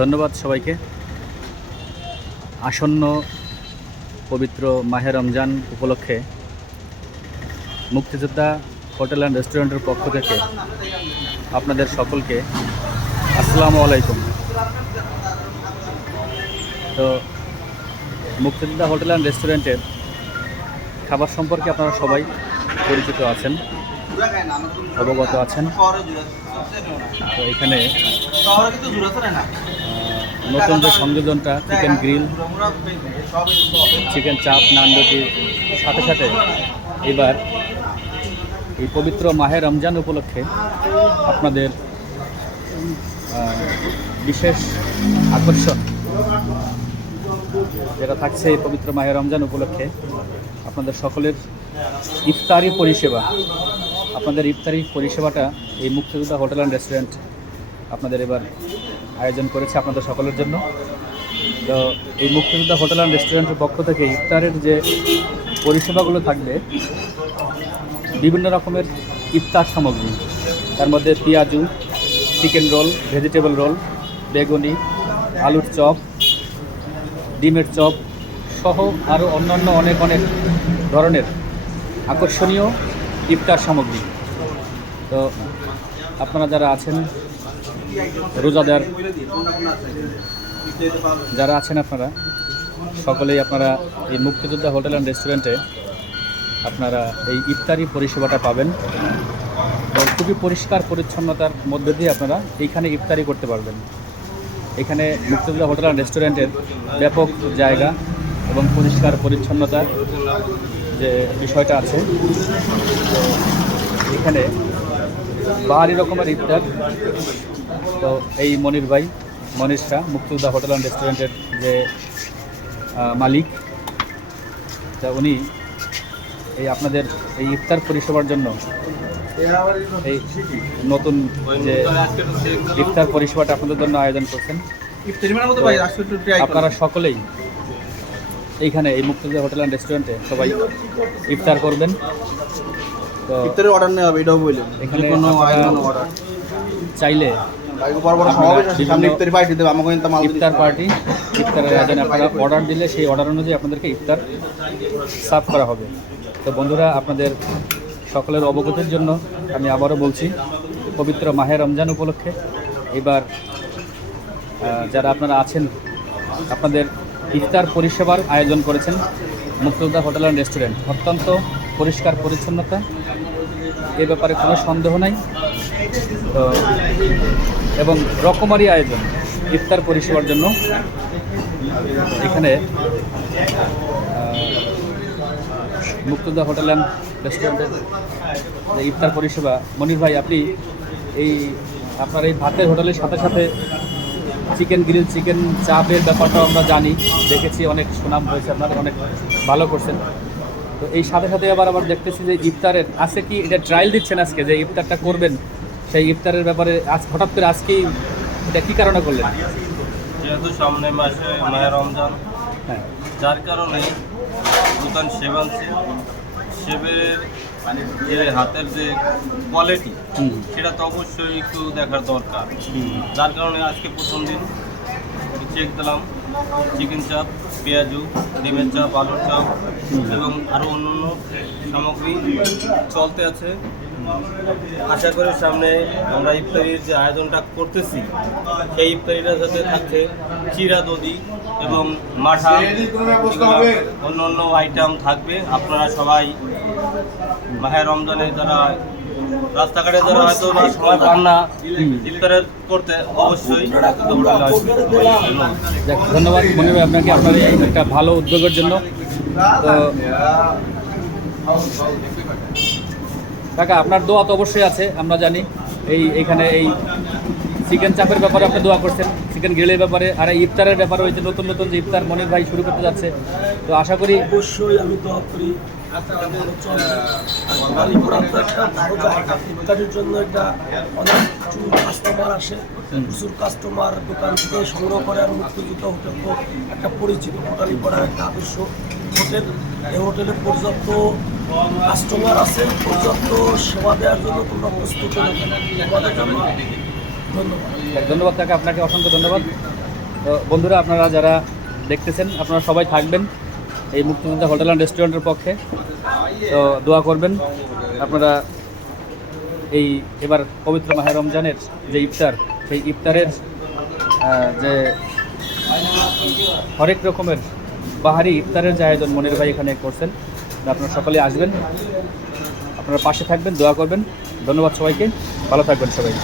ধন্যবাদ সবাইকে। আসন্ন পবিত্র মাহে রমজান উপলক্ষে মুক্তিযোদ্ধা হোটেল অ্যান্ড রেস্টুরেন্টের পক্ষ থেকে আপনাদের সকলকে আসসালামু আলাইকুম। তো মুক্তিযোদ্ধা হোটেল অ্যান্ড রেস্টুরেন্টের খাবার সম্পর্কে আপনারা সবাই পরিচিত আছেন, অবগত আছেন। তো এখানে নতুন যে সংযোজনটা চিকেন গ্রিল, চিকেন চাপ, নান রুটির সাথে সাথে এবার এই পবিত্র মাহে রমজান উপলক্ষে আপনাদের বিশেষ আকর্ষণ যেটা থাকছে এই পবিত্র মাহে রমজান উপলক্ষে আপনাদের সকলের ইফতারি পরিষেবা। আপনাদের ইফতারি পরিষেবাটা এই মুক্তিযোদ্ধা হোটেল অ্যান্ড রেস্টুরেন্ট আপনাদের এবার আয়োজন করেছে আপনাদের সকলের জন্য। তো এই মুক্তিযোদ্ধা হোটেল অ্যান্ড রেস্টুরেন্টের পক্ষ থেকে ইফতারের যে পরিষেবাগুলো থাকবে, বিভিন্ন রকমের ইফতার সামগ্রী, তার মধ্যে পেঁয়াজু, চিকেন রোল, ভেজিটেবল রোল, বেগুনি, আলুর চপ, ডিমের চপ সহ আরও অন্যান্য অনেক ধরনের আকর্ষণীয় ইফতার সামগ্রী। তো আপনারা যারা আছেন রোজাদার, যারা আছেন আপনারা সকলেই আপনারা এই মুক্তিযোদ্ধা হোটেল অ্যান্ড রেস্টুরেন্টে আপনারা এই ইফতারি পরিষেবাটা পাবেন। তো খুবই পরিষ্কার পরিচ্ছন্নতার মধ্যে দিয়ে আপনারা এইখানে ইফতারি করতে পারবেন। এখানে মুক্তিযোদ্ধা হোটেল অ্যান্ড রেস্টুরেন্টের ব্যাপক জায়গা এবং পরিষ্কার পরিচ্ছন্নতার যে বিষয়টা আছে, তো এখানে বাহারি রকমের ইফতার। তো এই মনির ভাই, মনির শাহ, মুক্তিযোদ্ধা হোটেল অ্যান্ড রেস্টুরেন্টের যে মালিক, তা উনি এই আপনাদের এই ইফতার পরিষেবার জন্য এই নতুন যে ইফতার পরিষেবাটা আপনাদের জন্য আয়োজন করছেন। আপনারা সকলেই এইখানে এই মুক্তিযোদ্ধা হোটেল অ্যান্ড রেস্টুরেন্টে সবাই ইফতার করবেন। তো ইফতারের অর্ডার নেওয়া হবে, এটাও বললেন। এখানে চাইলে ইফতার পার্টি, ইফতারের আয়োজনে আপনারা অর্ডার দিলে সেই অর্ডার অনুযায়ী আপনাদেরকে ইফতার সার্ভ করা হবে। তো বন্ধুরা, আপনাদের সকলের অবগতির জন্য আমি আবারও বলছি, পবিত্র মাহে রমজান উপলক্ষে এবার যারা আপনারা আছেন আপনাদের ইফতার পরিষেবার আয়োজন করেছেন মুক্তিযোদ্ধা হোটেল অ্যান্ড রেস্টুরেন্ট। অত্যন্ত পরিষ্কার পরিচ্ছন্নতা, এ ব্যাপারে কোনো সন্দেহ নাই। তো এবং রকমারি আয়োজন ইফতার পরিষেবার জন্য এখানে মুক্তিযোদ্ধা হোটেল অ্যান্ড রেস্টুরেন্টের যে ইফতার পরিষেবা। মনির ভাই, আপনি আপনার এই ভাতের হোটেলের সাথে সাথে চিকেন গ্রিল, চিকেন চাপের ব্যাপারটাও আমরা জানি, দেখেছি, অনেক সুনাম হয়েছে, আপনারা অনেক ভালো করছেন। তো এই সাথে সাথে আবার দেখতেছি যে ইফতারের আছে কি, এটা ট্রায়াল দিচ্ছেন আজকে যে ইফতারটা করবেন, সেই ইফতারের ব্যাপারে আজ হঠাৎ করে আজকেই এটা কী কারণে করলেন? যেহেতু সামনে মাসে মাহে রমজান, হ্যাঁ, যার কারণে দোকান সেবের যে হাতের যে কোয়ালিটি, সেটা তো অবশ্যই একটু দেখার দরকার। যার কারণে আজকে প্রথম দিন চেক দিলাম, চিকেন চাপ, পেঁয়াজু, ডিমের চাপ, আলুর চাপ এবং আরও অন্যান্য সামগ্রী চলতে আছে। আশা করি সামনে আমরা ইফতারির যে আয়োজনটা করতেছি, সেই ইফতারিটার সাথে থাকছে চিরা, দধি এবং মাঠা, অন্য অন্য আইটেম থাকবে। আপনারা সবাই মাহে রমজানে যারা রাস্তাঘাটে যারা হয়তো সময় পান না ইফতারের করতে, অবশ্যই ধন্যবাদ মনির ভাই আপনাকে, আপনার এই একটা ভালো উদ্যোগের জন্য। তো কাকা, আপনার দোয়া তো অবশ্যই আছে, আমরা জানি। এইখানে এই চিকেন চাপের ব্যাপারে আপনি দোয়া করছেন, চিকেন গ্রিলের ব্যাপারে, আর এই ইফতারের ব্যাপারে হয়েছে নতুন যে ইফতার মনির ভাই শুরু করতে যাচ্ছে। তো আশা করি অবশ্যই আমি দোয়া করি ইফতারের জন্য একটা অনেক প্রচুর কাস্টমার আসে, প্রচুর কাস্টমার দোকান থেকে সংগ্রহ করে। আর মুক্তিযোদ্ধা হোটেল তো একটা পরিচিত হোটেল করার একটা আদর্শ হোটেল। এই হোটেলে পর্যাপ্ত কাস্টমার আছে, পর্যাপ্ত সেবা দেওয়ার জন্য তোমরা প্রস্তুত। তোমাদের জন্য ধন্যবাদ। ধন্যবাদ কাকা, আপনাকে অসংখ্য ধন্যবাদ। তো বন্ধুরা, আপনারা যারা দেখতেছেন আপনারা সবাই থাকবেন এই মুক্তিযোদ্ধা হোটেল অ্যান্ড রেস্টুরেন্টের পক্ষে। তো দোয়া করবেন আপনারা এই এবার পবিত্র মাহে রমজানের যে ইফতার, সেই ইফতারের যে হরেক রকমের বাহারি ইফতারের যে আয়োজন মনির ভাই এখানে করছেন, আপনারা সকলে আসবেন, আপনারা পাশে থাকবেন, দোয়া করবেন। ধন্যবাদ সবাইকে, ভালো থাকবেন সবাই।